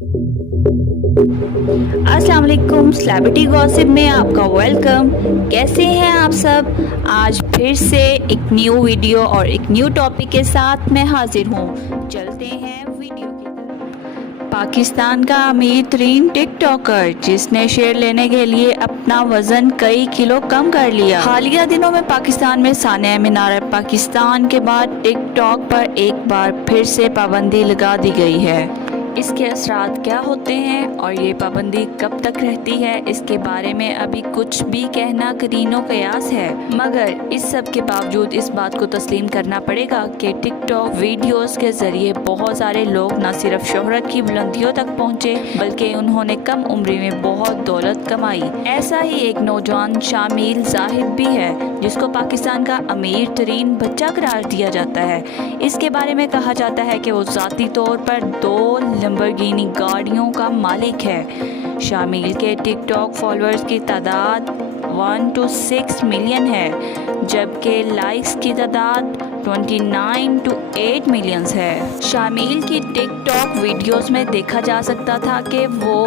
अस्सलाम वालेकुम, celebrity gossip में आपका वेलकम। कैसे हैं आप सब? आज फिर से एक न्यू वीडियो और एक न्यू टॉपिक के साथ मैं हाजिर हूँ। चलते हैं वीडियो की तरफ। पाकिस्तान का अमीर तरीन टिकटॉकर जिसने शेयर लेने के लिए अपना वजन कई किलो कम कर लिया। हालिया दिनों में पाकिस्तान में सानिया मीनार पाकिस्तान के बाद टिकटॉक पर एक बार फिर से पाबंदी लगा दी गई है। इसके असरात क्या होते हैं और ये पाबंदी कब तक रहती है, इसके बारे में अभी कुछ भी कहना करीनो कयास है। मगर इस सब के बावजूद इस बात को तस्लीम करना पड़ेगा कि टिकटॉक वीडियोस के ज़रिए बहुत सारे लोग न सिर्फ शोहरत की बुलंदियों तक पहुँचे बल्कि उन्होंने कम उम्र में बहुत दौलत कमाई। ऐसा ही एक नौजवान शामिल जाहिद भी है जिसको पाकिस्तान का अमीर तरीन बच्चा करार दिया जाता है। इसके बारे में कहा जाता है कि वो ज़ाती तौर पर 2 लैम्बोर्गिनी गाड़ियों का मालिक है। शामिल के टिकटॉक फॉलोअर्स की तादाद 1 to 6 मिलियन है जबकि लाइक्स की तादाद 29 to 8 मिलियंस है। शामिल की टिकटॉक वीडियोस में देखा जा सकता था कि वो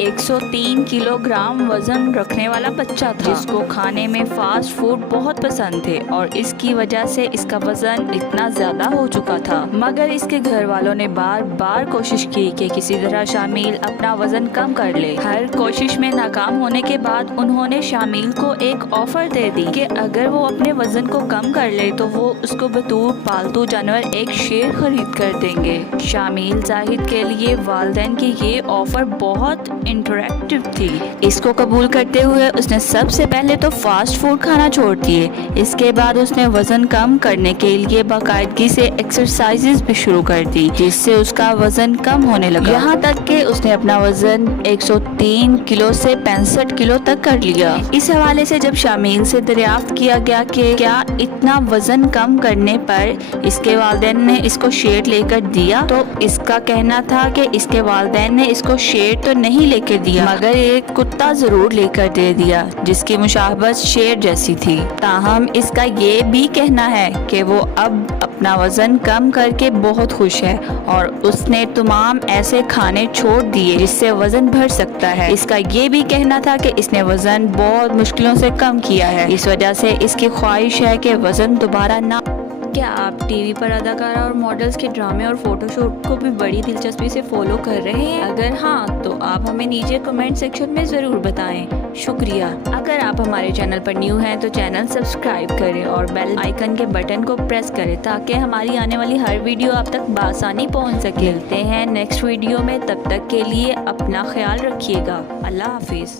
103 किलोग्राम वज़न रखने वाला बच्चा था जिसको खाने में फास्ट फूड बहुत पसंद थे और इसकी वजह से इसका वज़न इतना ज़्यादा हो चुका था। मगर इसके घर वालों ने बार बार कोशिश की कि किसी तरह शामिल अपना वज़न कम कर ले। हर कोशिश में नाकाम होने के बाद उन्होंने शामिल को एक ऑफ़र दे दी कि अगर वो अपने वज़न को कम कर ले तो वो उसको बतौर पालतू जानवर एक शेर खरीद कर देंगे। शामिल जाहिद के लिए वालिदैन की ये ऑफ़र बहुत इंटरैक्टिव थी। इसको कबूल करते हुए उसने सबसे पहले तो फास्ट फूड खाना छोड़ दिए। इसके बाद उसने वजन कम करने के लिए बाकायदगी से एक्सरसाइजेस भी शुरू कर दी जिससे उसका वजन कम होने लगा। यहाँ तक कि उसने अपना वजन 103 किलो से 65 किलो तक कर लिया। इस हवाले से जब शामिल से दरियाफ्त किया गया कि क्या इतना वजन कम करने पर इसके वालिदैन ने इसको शेर लेकर दिया, तो इसका कहना था कि इसके वालिदैन ने इसको शेर तो नहीं लेकर दिया मगर एक कुत्ता जरूर लेकर दे दिया जिसकी मुशाबहत शेर जैसी थी। ताहम इसका ये भी कहना है कि वो अब अपना वजन कम करके बहुत खुश है और उसने तमाम ऐसे खाने छोड़ दिए जिससे वजन बढ़ सकता है। इसका ये भी कहना था कि इसने वजन बहुत मुश्किलों से कम किया है, इस वजह से इसकी ख्वाहिश है कि वजन दोबारा ना। क्या आप टीवी पर अदाकारा और मॉडल्स के ड्रामे और फोटोशूट को भी बड़ी दिलचस्पी से फॉलो कर रहे हैं? अगर हाँ तो आप हमें नीचे कमेंट सेक्शन में ज़रूर बताएं। शुक्रिया। अगर आप हमारे चैनल पर न्यू हैं तो चैनल सब्सक्राइब करें और बेल आइकन के बटन को प्रेस करें ताकि हमारी आने वाली हर वीडियो आप तक बआसानी पहुँच सके। मिलते हैं नेक्स्ट वीडियो में, तब तक के लिए अपना ख्याल रखिएगा। अल्लाह हाफिज़।